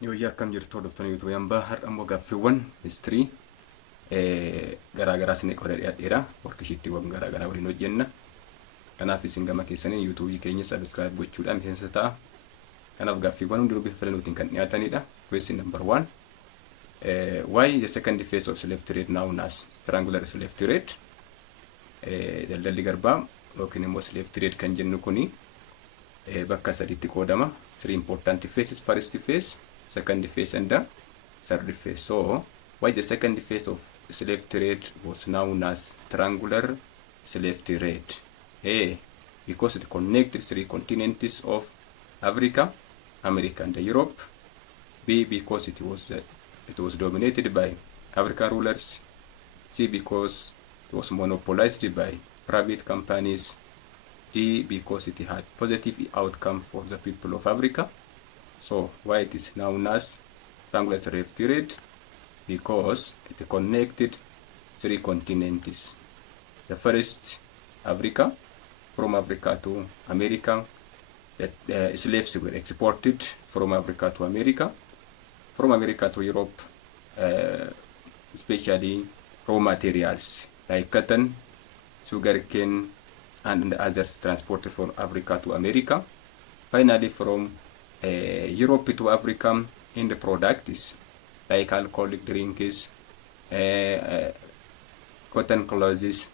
Yoo akkam jirtu hordoftoonni YouTube yambaa har'ammoo gaaffiiwwan history garaagaraa isin qoradheera worksheetiiwwan garaagaraa waliin hojjenna. Kanaaf isin gama keessaniin YouTube keenya subscribe gochuudhaan miseensa ta'a. Kanaaf gaaffiiwwan hundinuu bifa filannotiin kan dhiyaatanidha. Question number 1. Why the second phase of slave trade known as triangular slave trade? Daldalli garbaa yookiin immoo slave trade kan jennu kuni bakka sadiitti qoodama. Three important phases. First phase, second phase, and the third phase. So, why the second phase of slave trade was known as triangular slave trade? A, because it connected three continents of Africa, America, and Europe. B, because it was dominated by African rulers. C, because it was monopolized by private companies. D, because it had positive outcome for the people of Africa. So why it is known as triangular slave trade? Because it connected three continents. The first, Africa. From Africa to America, slaves were exported from Africa to America. From America to Europe, especially raw materials like cotton, sugarcane, and others transported from Africa to America. Finally, from Europe to Africa, in the products like alcoholic drinks, cotton clothes,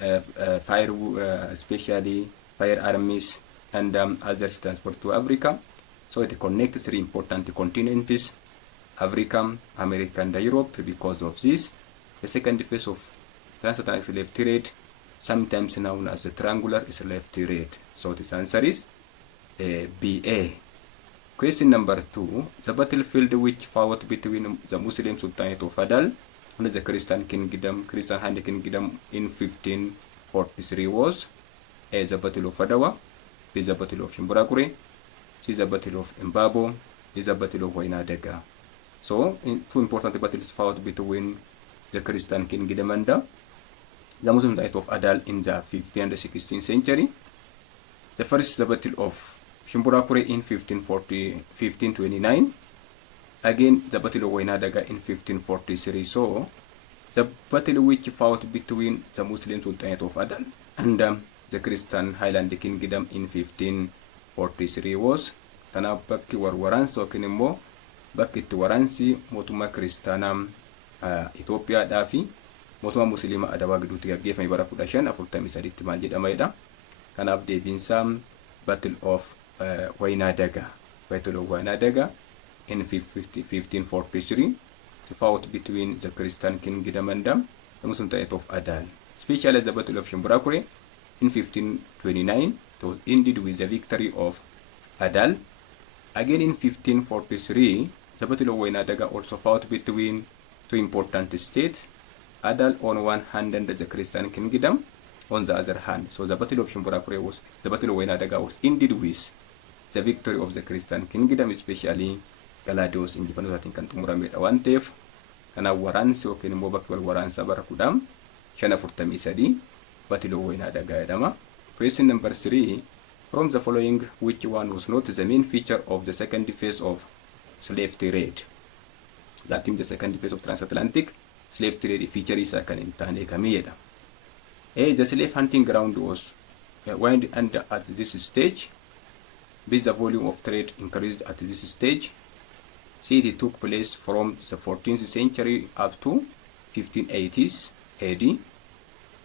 especially firearms, and others transported to Africa. So it connects three important continents, Africa, America, and Europe. Because of this, the second phase of transatlantic slave trade, sometimes known as the triangular slave trade. So this answer is BA. Question number 2. The battlefield which fought between the Muslim Sultanate of Adal and the Christian Hand Kingdom in 1543 was A, the Battle of Adawa, B, the Battle of Shimburakure, C, the Battle of Mbabo, D, the Battle of Wainadega. So, two important battles fought between the Christian Kingdom and the Muslim Sultanate of Adal in the 15th and 16th century. The first is the Battle of Shimburakure in 1529. Again, the Battle of Wainadaga in 1543. So, the battle which fought between the Muslim Sultanate of Adal and the Christian Highland Kingdom in 1543 was kanaaf bakki warwaraansa yookiin immoo bakki itti waraansi mootummaa kiristaanaa Itoophiyaadhaa fi mootummaa musliimaa Adawaa gidduutti gaggeeffame bara 1543 maal jedhameedha. Kanaaf deebiinsaa Battle of Wainadaga. Battle of Wainadaga in 1543 to fought between the Christian Kingdom and the Muslim Sultanate of Adal. Especially the Battle of Shimburakure in 1529 to ended with the victory of Adal. Again in 1543, the Battle of Wainadaga also fought between two important states, Adal on one hand and the Christian Kingdom on the other hand. So the Battle of Shimburakure was, the Battle of Wainadaga was ended with the victory of the Christian Kingdom, especially Galados injifannoo isaatiin kan xumuramedha waan ta'eef kanaaf waraansi yookiin immoo bakki wal waraansaa bara 1543 Battle of Wainadaga jedhama. Question number 3. From the following, which one was not the main feature of the second phase of slave trade? That means the second phase of transatlantic slave trade feature isa kan hin taane kamiyedha. A, the slave hunting ground was wind under at this stage. B, the volume of trade increased at this stage. C, it took place from the 14th century up to 1580s AD.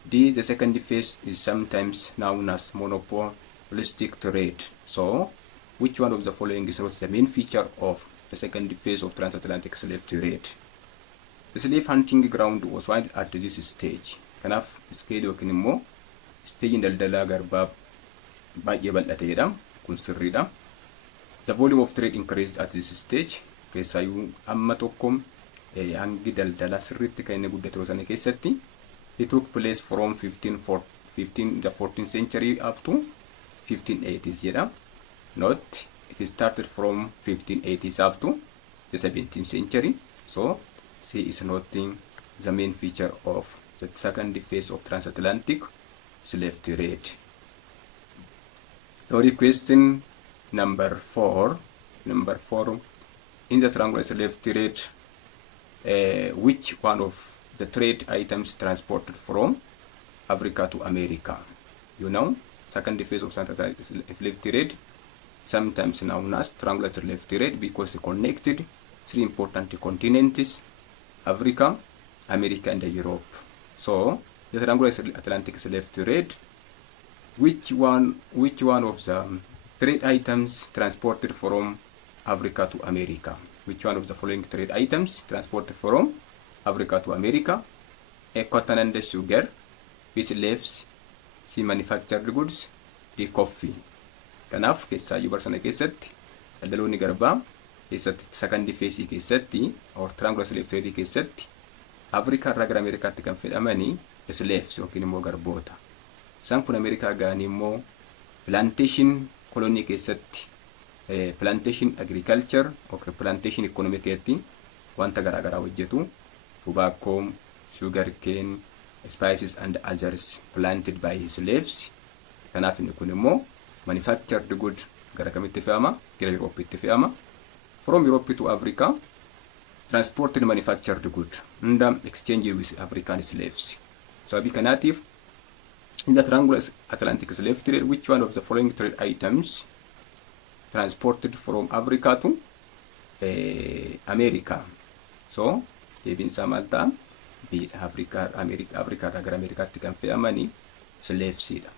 D, the second phase is sometimes known as monopolistic trade. So, which one of the following is not the main feature of the second phase of transatlantic slave trade? The slave hunting ground was wind at this stage. Kanaaf scale yookiin immoo stage daldalaa garbaa baay'ee bal'ateedha. Kun sirriidha. The volume of trade increased at this stage. Keessaayyuu amma tokko hangi daldalaa sirriitti kan inni guddate sana keessatti. It took place from the 14th century up to 1580s jedha. Not, it started from 1580s up to the 17th century. So, C is not the main feature of the second phase of transatlantic slave trade. So, question number 4. in the triangular slave trade, which one of the trade items transported from Africa to America? You know, second phase of slave trade, sometimes known as triangular slave trade, because it connected three important continents, Africa, America, and Europe. So the triangular Atlantic slave trade, which one of the trade items transported from Africa to America? Which one of the following trade items transported from Africa to America? A cotton and sugar, B slaves, C manufactured goods, D coffee. Kanaaf keessaayyuu barsana keessatti daldaloonni garbaa keessatti second phase keessatti or triangular slave trade keessatti Afrikaa irraa gara Ameerikaatti kan fedhamanii slaves yookiin immoo garboota. Isaan kun Ameerikaa ga'anii immoo plantation colony keessatti plantation agriculture or plantation economy keessatti wanta garaagaraa hojjetu, tobacco, sugar cane, spices and others planted by slaves. Kanaaf inni kun immoo manufactured good gara kamitti fe'ama? Gara Europeetti fe'ama. From Europe to Africa, transported manufactured good and exchanged with African slaves. So kanaatiif in the triangular Atlantic slave trade, which one of the following trade items transported from Africa to America? So deebiin isaa maal ta'a? Africa irraa gara Ameerikaatti kan fe'amanii slavesiidha.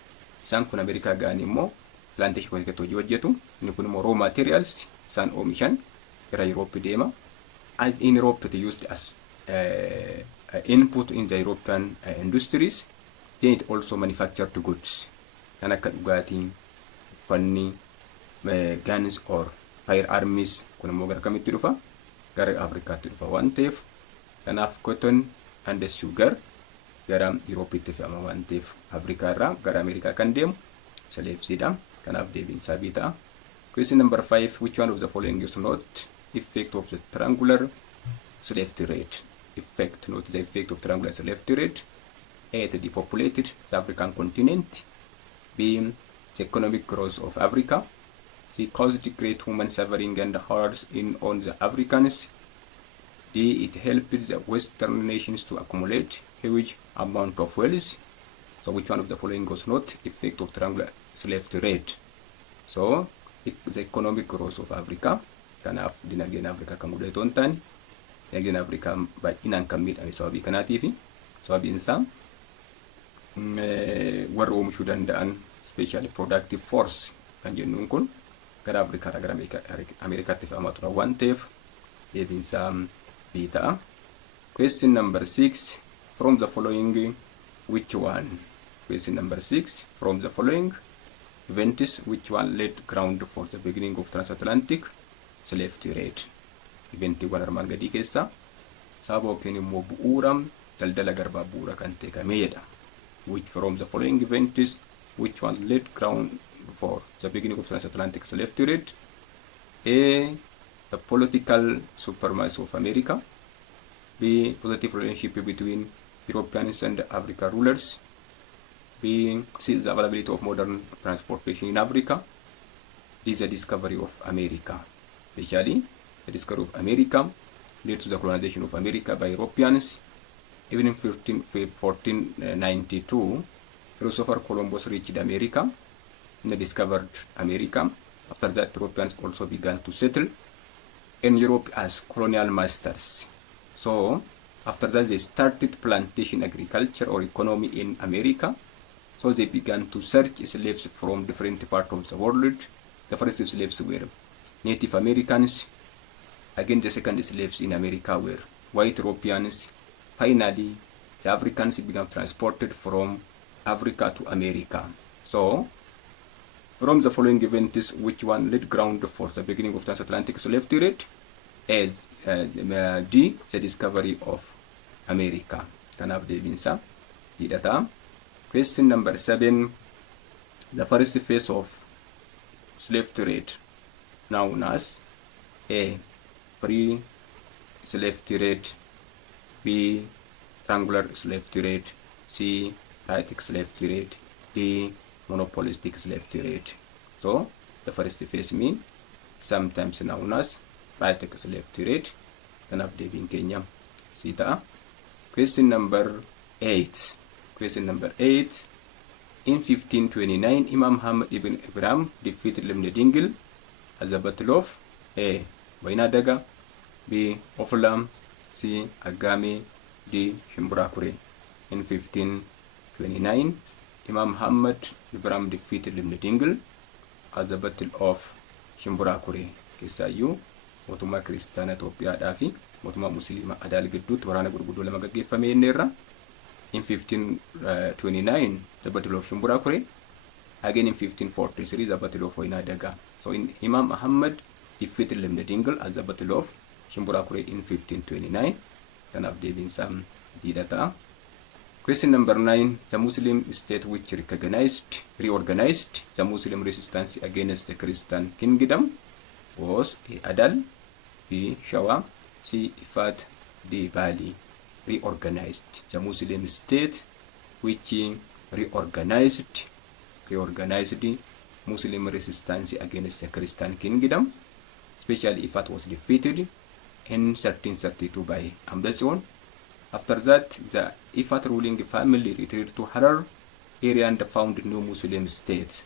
Isaan kun Ameerikaa ga'anii immoo plantation keessatti hojii hojjetu. Inni kun immoo raw materials isaan oomishan gara Europe deema. And in Europe it used as input in the European industries. Then it also manufactured goods. Kan akka dhugaatii, uffanni, guns or firearms kun immoo gara kamitti dhufa? Gara Afrikaatti dhufa waan ta'eef. Kanaaf cotton and sugar gara Europeetti fe'ama waan ta'eef Afrikaa irraa gara Ameerikaa kan deemu slavesiidha. Kanaaf deebiin isaa B ta'a. Question number 5, which one of the following is not effect of the triangular slave trade? Effect, note the effect of triangular slave trade. A, the depopulated the African continent. B, the economic growth of Africa. C, caused great human suffering and hards on the Africans. D, it helped the Western nations to accumulate huge amount of wealth. So which one of the following was not effect of triangular slave trade? So the economic growth of Africa. Kanaaf dinagdeen Afrikaa kan mudate hin taane, dinagdeen Afrikaa baay'inaan kan miidhame sababii kanaatiif sababiin isaa warra oomishuu danda'an special productive force kan jennuun kun gara Afrikaa irraa gara Ameerikaatti fe'amaa tura waan ta'eef deebiin isaa B ta'a. Question number 6, from the following which one? Question number 6, from the following events which one laid ground for the beginning of transatlantic slave trade? Eventiiwwan armaan gadii keessaa sababa yookiin immoo bu'uura daldala garbaa bu'uura kan ta'edha. Which from the following events which one laid ground for the beginning of transatlantic slave trade? A, the political supremacy of America. B, positive relationship between Europeans and African rulers. B, C, the availability of modern transportation in Africa. D, the discovery of America. Especially, the discovery of America led to the colonization of America by Europeans. Even in 1492, Christopher Columbus reached America and discovered America. After that, Europeans also began to settle in Europe as colonial masters. So, after that, they started plantation agriculture or economy in America. So they began to search slaves from different parts of the world. The first slaves were Native Americans. Again, the second slaves in America were white Europeans. Finally, the Africans began transported from Africa to America. So, from the following events, which one laid ground for the beginning of transatlantic slave trade? As D, the discovery of America. Kanaaf deebiin isaa Didha ta'a. Question number 7, the first phase of slave trade, known as A, free slave trade, B, triangular slave trade, C, chaotic slave trade, D, monopolistic slave trade. So the first phase means sometimes known as right x left read. Kanaaf deebiin keenya C ta'a. Question number 8. Question number 8. In 1529, Imam Muhammad ibn Ibrahim defeated Lemne Dingle at the Battle of A. Wainadaga, B. Ofalam, C. Agame, D. Shimburakure. In 1529, Imam Muhammad Ibrahim defeated Lemne Dingle at the Battle of Shimburakure. Keessayyuu mootummaa kiristaanaa Itoophiyaadhaa fi mootummaa musliimaa Adaal gidduutti waraana gurguddoo lama gaggeeffamee inneerra. In 1529, the Battle of Shimburakure. Again in 1543, the Battle of Wainadaga. So Imam Muhammad defeated Lemne Dingle at the Battle of Shimburakure in 1529. Then have been some data. Question number 9. The Muslim state which reorganized the Muslim resistance against the Christian kingdom was A. Adal, B. Shawa, C. Ifat, D. Bali. Reorganized the Muslim state which reorganized Muslim resistance against the Christian kingdom, especially if it was defeated in 1332 by Amdasion. After that, the Ifat ruling family retreated to Harar area and found new Muslim state,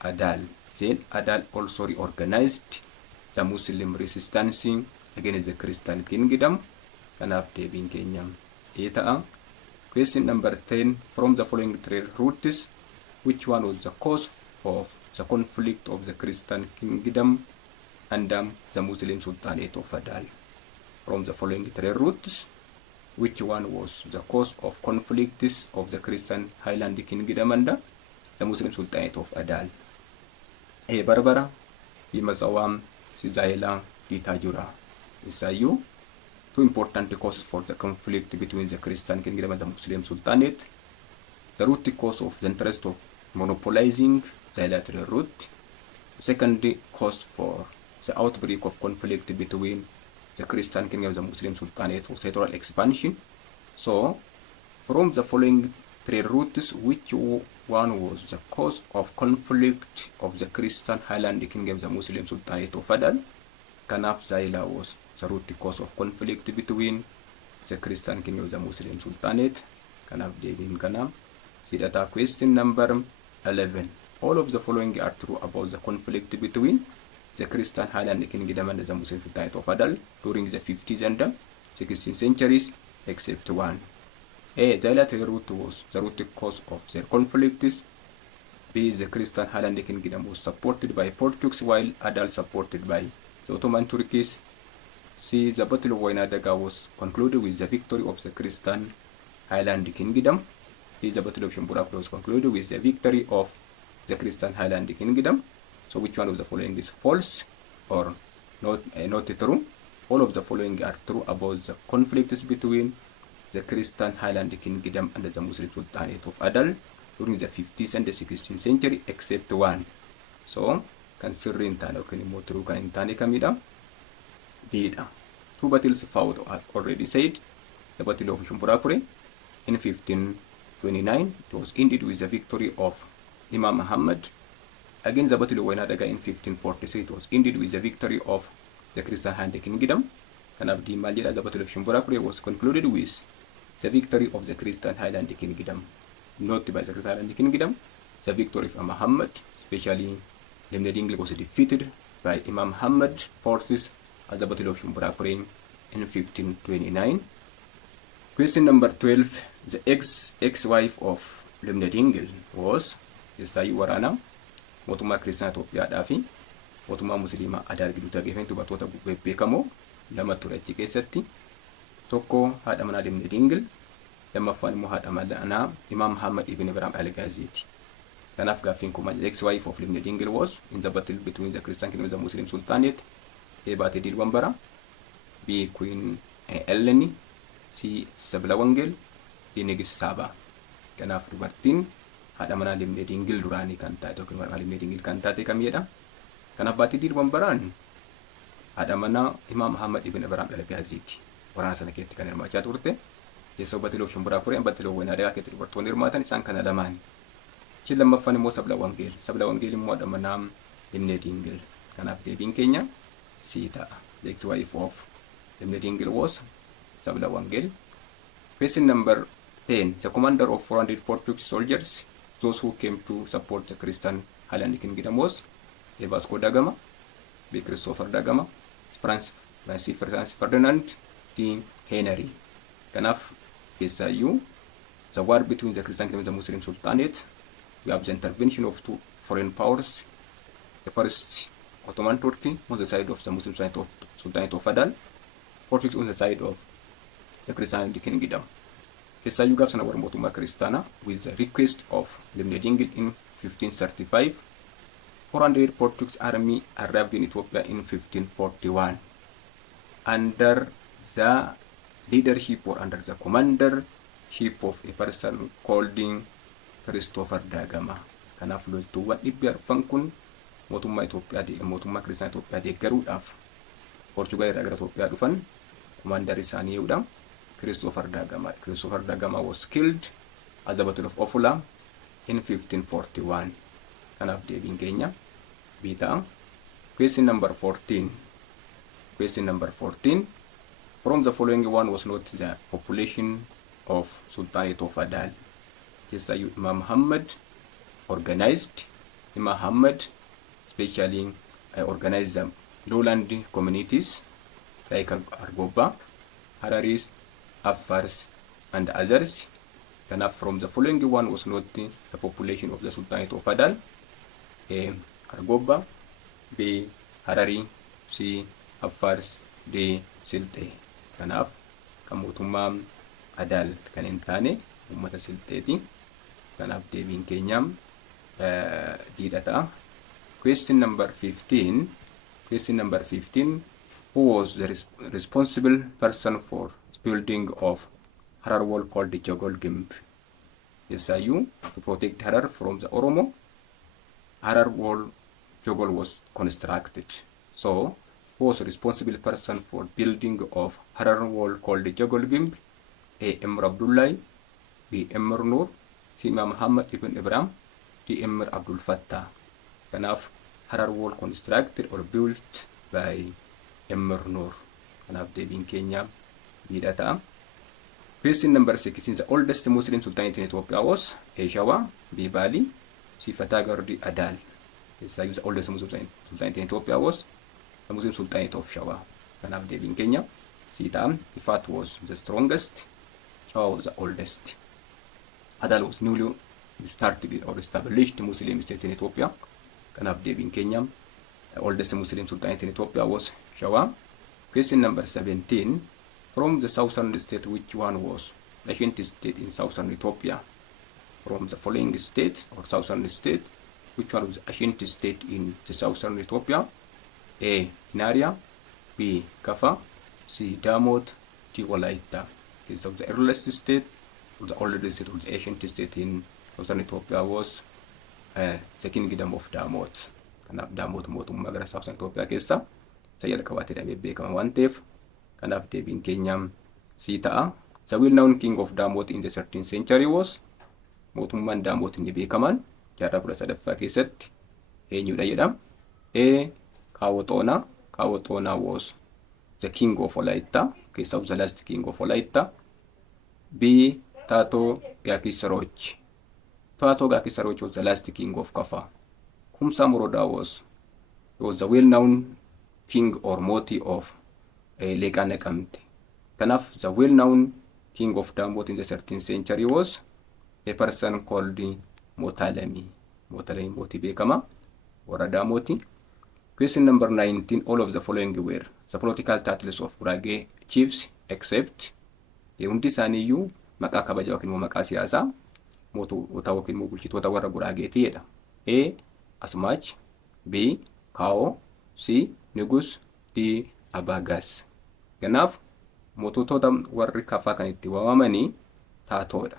Adal. Then Adal also reorganized the Muslim resistance against the Christian kingdom. Kanaaf deebiin keenya A ta'a. Question number 10. From the following trade routes, which one was the cause of the conflict of the Christian kingdom and the Muslim Sultanate of Adal? From the following trade routes, which one was the cause of conflicts of the Christian Highland kingdom and the Muslim Sultanate of Adal? A. Barbara, B. Mazawam, C. Zaila, D. Tajura. Isayyuu two important causes for the conflict between the Christian kingdom and the Muslim Sultanate. The root cause of the interest of monopolizing the lateral route. Second cause for the outbreak of conflict between the Christian kingdom and the Muslim Sultanate was territorial expansion. So, from the following three routes, which one was the cause of conflict of the Christian Highland kingdom and the Muslim Sultanate of Adal? Kanaaf Zaila was the root cause of conflict between the Christian kingdom and the Muslim Sultanate. Kanaaf deebiin kana sidata. Question number 11. All of the following are true about the conflict between the Christian Highland kingdom and the Muslim Sultanate of Adal during the 15th and 16th centuries, except one. A. The latter root was the root cause of their conflicts. B. The Christian Highland kingdom was supported by Portuguese while Adal supported by the Ottoman Turkish. C. The Battle of Wainadaga was concluded with the victory of the Christian Highland kingdom. D. The Battle of Shimburakure was concluded with the victory of the Christian Highland kingdom. So which one of the following is false or not true? All of the following are true about the conflicts between the Christian Highland kingdom and the Muslim Sultanate of Adal during the 15th and the 16th century, except one. So considering tane okay true kan tane kamida dida. Two battles fought already said. The Battle of Shimburakure in 1529, it was ended with the victory of Imam Muhammad. Again, the Battle of Wainadaga in 1546, it was ended with the victory of the Christian Highland kingdom. And the Battle of Shimburakure was concluded with the victory of the Christian Highland kingdom. Not by the Christian Highland kingdom, the victory of Muhammad, especially Lemne Dingle, was defeated by Imam Muhammad forces at the Battle of Shimburakure in 1529. Question number 12. The ex-wife of Lemne Dingle was Isayyuu waraana mootummaa kiristaanaa Itoophiyaadhaa fi mootummaa musliimaa Adaal gidduutti gaggeeffamtu battoota beekamoo lama ture achi keessatti. Tokko haadha manaa Lemne Dingle, lammaffaan immoo haadha manaa Imam Muhammad ibn Ibrahim al-Ghaziiti. Kanaaf gaaffiin kun the ex-wife of Lemne Dingle was in the battle between the Christian kingdom and the Muslim Sultanate. A. Baate Dilwambara, B. Queen Eleni, C. Sabla Wangel, D. Negis Saba. Kanaaf dubartiin haadha manaa Lemne Dingle duraanii kan taate yookiin warra Lemne Dingle kan taate kamidha. Kanaaf Baate Dilwambaraan haadha manaa Imam Muhammad ibn Ibrahim al-Ghaziiti. Waraana sana keessatti kan hirmaachaa turte. Yeessoo Battle of Shimburakure Battle of Wainadaga keessatti dubartoonni hirmaatan isaan kana lamaan. Chi lammaffaan immoo Sabla Wangel. Sabla Wangel immoo haadha manaa Lemne Dingle. Kanaaf deebiin keenya C ta'a. The ex-wife of the Dingle was Sabla Wangel. Question number 10. The commander of 400 Portuguese soldiers, those who came to support the Christian Highland Kingdom was A. Vasco da Gama, B. Christopher da Gama, Francis Ferdinand, D. Henry. Kanaaf keessayyuu the war between the Christian Kingdom and the Muslim Sultanate, we have the intervention of two foreign powers. The first, Ottoman Turkey on the side of the Muslim Sultanate of Adal, Portuguese on the side of the Christian Kingdom. Keessayyuu gaaf sana warra mootummaa Kiristaanaa with the request of Limne Dingil in 1535. 400 Portuguese army arrived in Ethiopia in 1541 under the leadership or under the commandership of a person called Christopher da Gama. Kanaaf loltuuwwan 400 kun mootummaa Itoophiyaa mootummaa Kiristaanaa Itoophiyaa deeggaruudhaaf Portugal irraa gara Itoophiyaa dhufan commander isaanii yeedha Christopher da Gama. Christopher da Gama was killed at the Battle of Ofula in 1541. Kanaaf deebiin keenya bitaa. Question number 14. Question number 14. From the following one was not the population of Sultanate of Adal. Keessayyuu Imam Muhammad organized. Imam Muhammad especially organized the lowland communities like Argoba, Hararis, Afars, and others. Kanaaf from the following one was not the population of the Sultanate of Adal. A. Argoba, B. Harari, C. Afars, D. Silte. Kanaaf kan mootummaa Adal kan hin taane uummata Silteeti. Kanaaf deebiin keenya diidha ta'a. Question number 15. Question number 15. Who was the responsible person for building of Harar wall called the Jogol Gimb? Keessayyuu to protect Harar from the Oromo, Harar wall Jogol was constructed. So, who was the responsible person for building of Harar wall called the Jogol Gimb? A. Emir Abdullah, B. Emir Nur, C. Imam Muhammad ibn Ibrahim, D. Emir Abdul Fattah. Kanaaf Harar wall constructed or built by Emir Nur. Kanaaf deebiin keenya biidha ta'a. Question number 16. The oldest Muslim Sultanate in Ethiopia was A. Shawa, B. Bali, C. Fatagardi Adal. The oldest Muslim Sultanate in Ethiopia was the Muslim Sultanate of Shawa. Kanaaf deebiin keenya C ta'a. Ifat was the strongest, Shawa was the oldest. Adal was newly started or established Muslim state in Ethiopia. Kanaaf deebiin keenya the oldest Muslim Sultanate in Ethiopia was Shawa. Question number 17. From the southern state, which one was the ancient state in southern Ethiopia? From the following state or southern state, which one was the ancient state in the southern Ethiopia? A. Inaria, B. Kaffa, C. Damot, D. Walaita. Okay, so the earliest state, or the oldest state, or the ancient state in southern Ethiopia was the kingdom of Damot. Kanaaf Damot mootummaa gara southern Ethiopia keessa sayyada qabaatee beekama waan ta'eef kanaaf deebiin keenya C ta'a. The well-known king of Damot in the 13th century was mootummaan Damot inni beekaman jaarraa 13ffaa keessatti eenyudha jedhama. A. Kaawwoxoonaa. Kaawwoxoonaa was the king of Walaita, case of the last king of Walaita. B. Tato Gakisaroch. Tato Gakisaroch was the last king of Kaffa. Kumsa Moroda was the well-known king or moti of Leka Nekamte. Kanaaf the well-known king of Damot in the 13th century was a person called Motalemi. Motalemi moti beekama warra Damoti. Question number 19. All of the following were the political titles of Gurage chiefs except hundi isaaniiyyuu maqaa kabaja yookiin immoo maqaa siyaasaa mootummaa yookiin immoo bulchitoota warra Guraageetiidha. A. Asmach, B. Kao, C. Nigus, D. Abagas. Kanaaf moototota warri Kafaa kan itti waamamanii Taatoodha.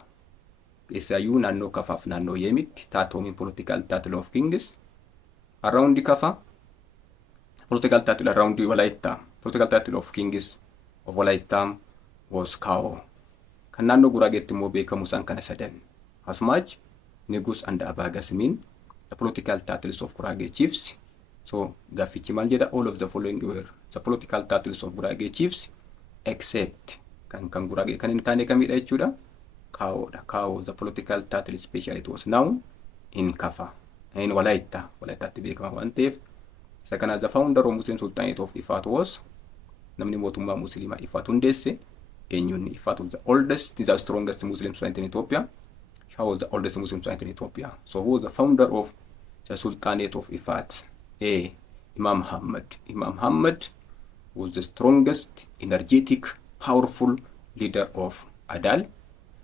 Isaayyuu naannoo Kafaaf naannoo Yemitti Taatoon political title of kings. Around the Kafaa political title around the Walaita. Political title of kings of Walaita was Kao. Kan naannoo Guraageetti immoo beekamu isaan kana sadan. Asmach, Nigus, and Abagas mean the political titles of Gurage chiefs. So gaaffichi maal jedha? All of the following were the political titles of Gurage chiefs except kan Gurage kan hin taane kamidha jechuudha? Kaoodha. Kao the political title especially it was known in Kafa. In Walaitaatti beekama waan ta'eef. Isa kana the founder of Muslim Sultanate of Ifat was namni mootummaa Muslimaa Ifat hundeesse eenyuun Ifat was the oldest, the strongest Muslim Sultanate in Ethiopia. He was the oldest Muslim Sultanate in Ethiopia. So who was the founder of the Sultanate of Ifat? Imam Muhammad. Imam Muhammad was the strongest, energetic, powerful leader of Adal.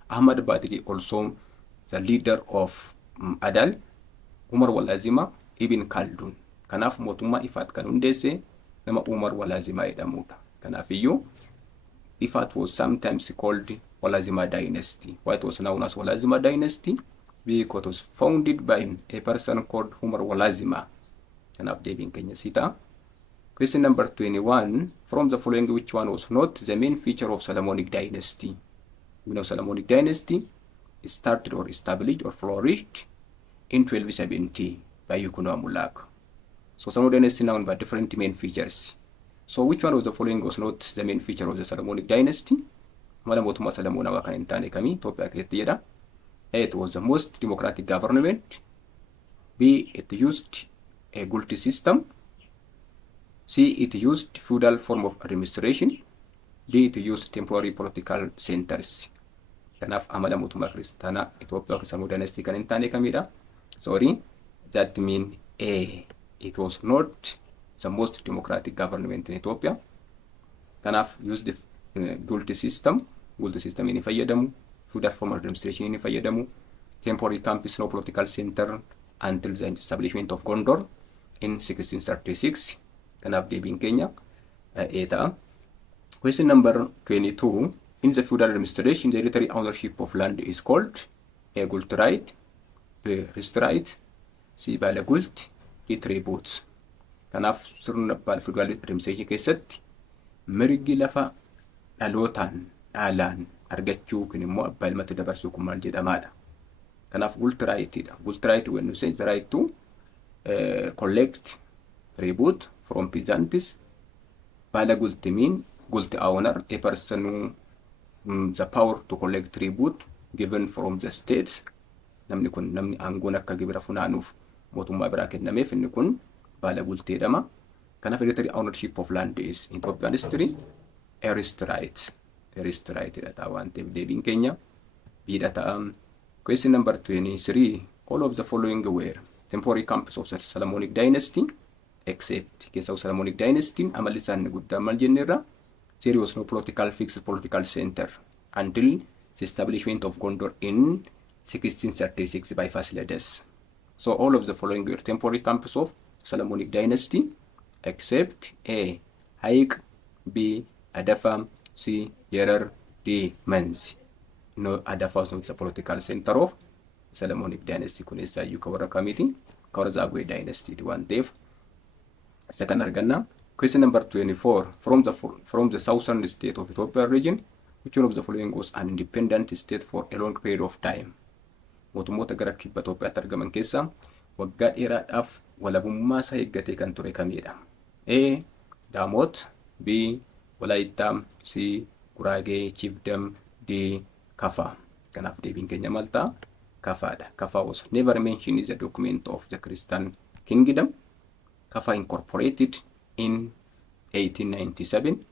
Ahmad Badri also the leader of Adal. Umar Walazima Ibn Khaldun. Kanaaf mootummaa Ifat kan hundeesse nama Umar Walazima jedhamudha. Kanaaf iyyuu Ifat was sometimes called Walazima dynasty. Why it was known as Walazima dynasty? Because it was founded by a person called Umar Walazima. Kanaaf deebiin keenya sita. Question number 21. From the following, which one was not the main feature of Solomonic dynasty? We know Solomonic dynasty started or established or flourished in 1270 by Yukuno Mulak. So Solomonic dynasty known by different main features. So which one of the following was not the main feature of the Solomonic dynasty? Mala mootummaa Salomoonaa kan hin taane kamii Itoophiyaa keessatti jedha. A, it was the most democratic government. B, it used a guilty system. C, it used feudal form of administration. D, it used temporary political centers. Kanaaf amala mootummaa kiristaanaa Itoophiyaa keessatti dynasty kan hin taane kamidha? Sorry, that mean A, it was not the most democratic government in Ethiopia. Kanaaf used the guilty system in fayyadamu, feudal form of administration in fayyadamu, temporary campus no political center until the establishment of Gondor in 1636. Kanaaf deebiin keenya ta'a. Question number 22. In the feudal administration, the hereditary ownership of land is called A, Gult right, B, Rist right, C, Bala Gult, D, Tributes. Kanaaf sirna feudal administration keessatti mirgi lafa dhalootaan dhaalaan argachuu kun immoo abbaa ilmatti dabarsuu kun maal jedhamaadha. Kanaaf Gult rightidha. Gult right when you say the right to collect tribute from peasants. Bala Gult mean Gult owner, a person who the power to collect tribute given from the states. Namni kun namni aangoon akka gibira funaanuuf mootummaa biraa kennameef inni kun Bala Gult jedhama. Kanaaf hereditary ownership of land is in Ethiopian history a rest right. A rest right jedha waan ta'eef deebiin keenya biidha ta'a. Question number 23. All of the following were temporary campus of the Solomonic dynasty except keessa Solomonic dynasty amalli isaanii guddaa maal jenneerra? There was no fixed political center until the establishment of Gondor in 1636 by Fasilides. So all of the following were temporary campus of Solomonic dynasty except A, Haik, B, Adafa, C, Yerar, D, Menzi. No, Adafa was not the political center of Solomonic dynasty. Kunesa yu kawara kamiti, kawara Zagwe dynasty to one dev. Second argana. Question number 24. From the southern state of Ethiopia region, which one of the following was an independent state for a long period of time? Mootummoota gara kibba Itoophiyaatti argaman keessa waggaa dheeraadhaaf walabummaa isaa eeggatee kan ture kamidha? A, Daamot, B, Walaayittaa, C, Guraagee, Chiefdom, D, Kafa. Kanaaf deebiin keenya maal ta'a? Kafaadha. Kafa was never mentioned in the document of the Christian kingdom. Kafa incorporated in 1897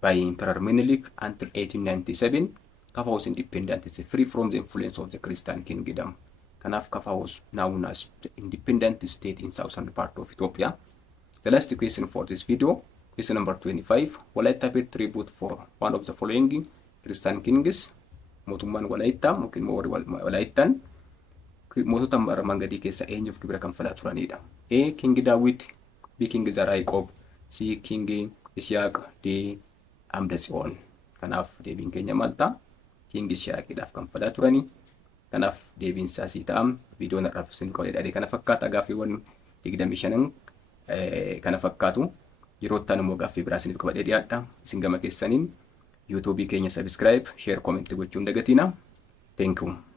by Emperor Menelik until 1897. Kafa was independent. It's free from the influence of the Christian kingdom. Kanaaf Kafa was known as the independent state in southern part of Ethiopia. The last question for this video, question number 25. Walaayittaa paid tribute for one of the following Christian kings. Mootummaan Walaayittaa yookiin Walaayittaan mootota Armaan gadii keessa eenyuuf gibira kan falaa turanidha? A, King Daawit, B, King Zara Yaaqoob, C, King Ishaaq, D, Amdatsiyoon. Kanaaf deebiin keenya maal ta'a? King Ishaaqiidhaaf kan falaa turani. Kanaaf deebiin isaa sii ta'a. Viidiyoon irraaf isin qoodee kana fakkaata. Gaaffiiwwan 25 kana fakkaatu. Yeroo itti immoo gaaffii biraa isiniif qabadhee dhiyaadha. Isin gama keessaniin YouTube keenya subscribe, share, comment gochuun dagatina. Thank you.